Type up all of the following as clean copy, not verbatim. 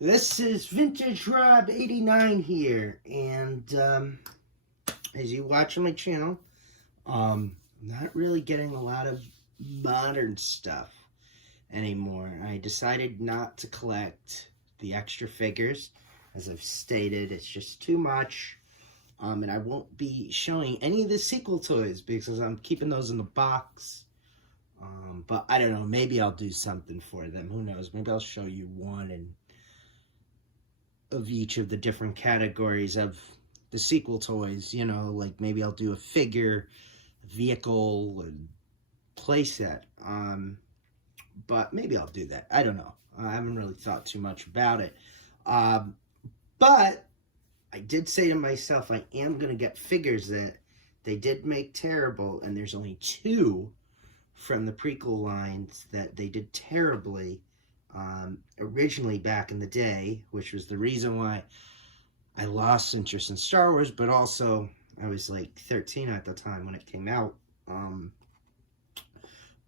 This is Vintage Rob 89 here, and as you watch on my channel, not really getting a lot of modern stuff anymore. I decided not to collect the extra figures. As I've stated, it's just too much, and I won't be showing any of the sequel toys because I'm keeping those in the box. But I don't know, maybe I'll do something for them. Who knows? Maybe I'll show you one of each of the different categories of the sequel toys, you know, like maybe I'll do a figure, vehicle, and playset. But maybe I'll do that. I don't know. I haven't really thought too much about it. But I did say to myself, I am going to get figures that they did make terrible, and there's only two from the prequel lines that they did terribly originally back in the day, which was the reason why I lost interest in Star Wars, but also I was like 13 at the time when it came out.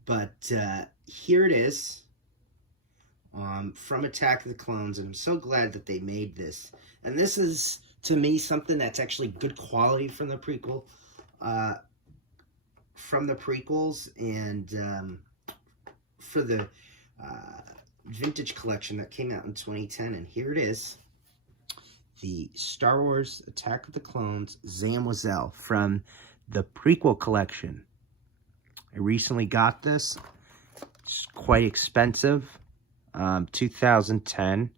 But here it is from Attack of the Clones, and I'm so glad that they made this. And this is, to me, something that's actually good quality from the prequels, and for the vintage collection that came out in 2010. And here it is, the Star Wars Attack of the Clones Zam Wesell from the prequel collection. I recently got this. It's quite expensive. 2010,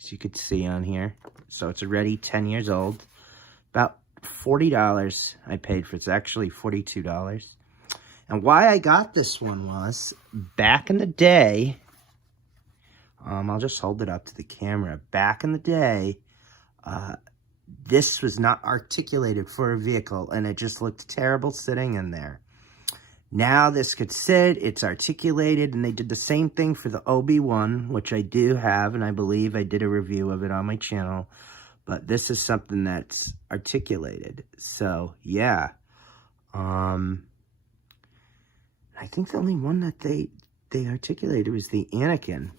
as you could see on here. So it's already 10 years old. About $40 I paid for it. It's actually $42. And why I got this one was, back in the day, I'll just hold it up to the camera. Back in the day, this was not articulated for a vehicle, and it just looked terrible sitting in there. Now this could sit, it's articulated, and they did the same thing for the Obi-Wan, which I do have, and I believe I did a review of it on my channel. But this is something that's articulated. So, yeah. I think the only one that they articulated was the Anakin.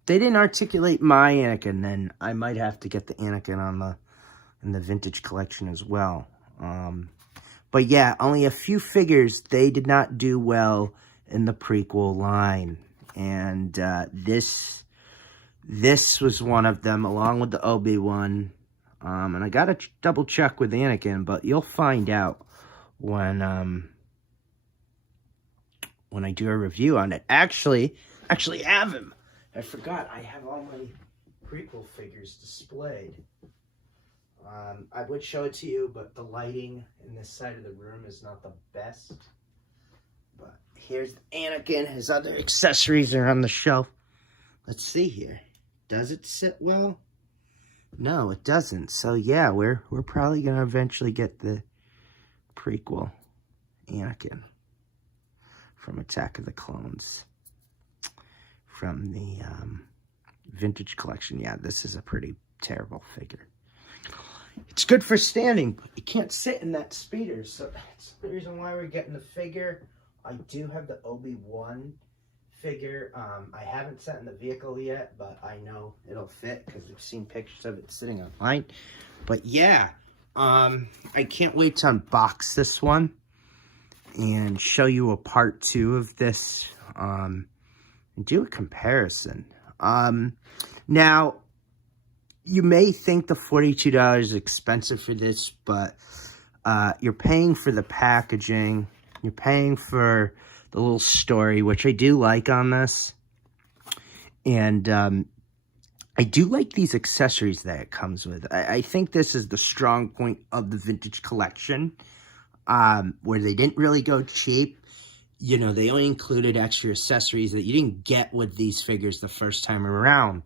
If they didn't articulate my Anakin, then I might have to get the Anakin in the vintage collection as well. But yeah, only a few figures they did not do well in the prequel line. And this was one of them, along with the Obi-Wan. And I got to double check with Anakin, but you'll find out when I do a review on it. Actually have him. I forgot, I have all my prequel figures displayed. I would show it to you, but the lighting in this side of the room is not the best. But here's Anakin. His other accessories are on the shelf. Let's see here. Does it sit well? No, it doesn't. So yeah, we're probably gonna eventually get the prequel Anakin from Attack of the Clones from the vintage collection. Yeah, this is a pretty terrible figure. It's good for standing, but you can't sit in that speeder, so that's the reason why we're getting the figure. I do have the Obi-Wan figure. I haven't sat in the vehicle yet, but I know it'll fit because we've seen pictures of it sitting online. But yeah, I can't wait to unbox this one and show you a part 2 of this, and do a comparison. Now, you may think the $42 is expensive for this, but you're paying for the packaging. You're paying for the little story, which I do like on this. And I do like these accessories that it comes with. I think this is the strong point of the vintage collection, where they didn't really go cheap. You know, they only included extra accessories that you didn't get with these figures the first time around.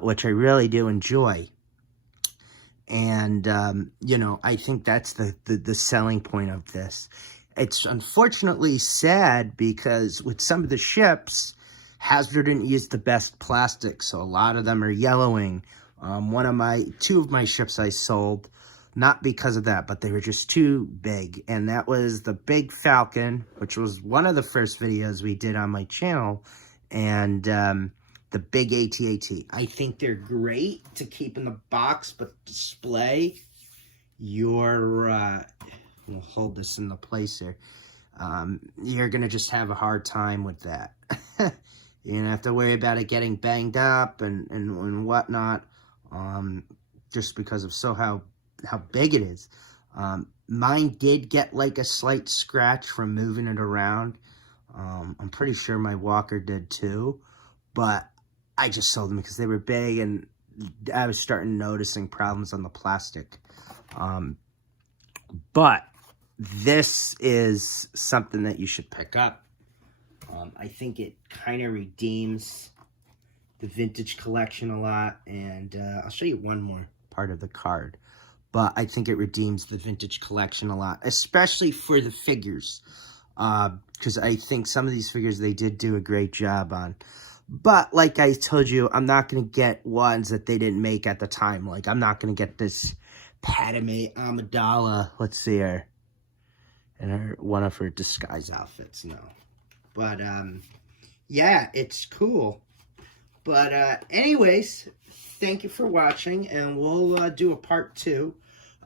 Which I really do enjoy. And, you know, I think that's the selling point of this. It's unfortunately sad because with some of the ships, Hasbro didn't use the best plastic, so a lot of them are yellowing. Two of my ships I sold, not because of that, but they were just too big. And that was the Big Falcon, which was one of the first videos we did on my channel. And the big AT-AT. I think they're great to keep in the box, but display, we'll hold this into place here. You're going to just have a hard time with that. You don't have to worry about it getting banged up and whatnot, just because of how big it is. Mine did get like a slight scratch from moving it around. I'm pretty sure my walker did too, but I just sold them because they were big and I was starting noticing problems on the plastic. But this is something that you should pick up. I think it kind of redeems the vintage collection a lot, and I'll show you one more part of the card. But I think it redeems the vintage collection a lot, especially for the figures, because I think some of these figures they did do a great job on. But like I told you, I'm not going to get ones that they didn't make at the time. Like, I'm not going to get this Padme Amidala, let's see her, in one of her disguise outfits, no. But, yeah, it's cool. But, anyways, thank you for watching, and we'll do a part 2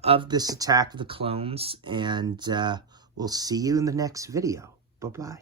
of this Attack of the Clones, and we'll see you in the next video. Bye-bye.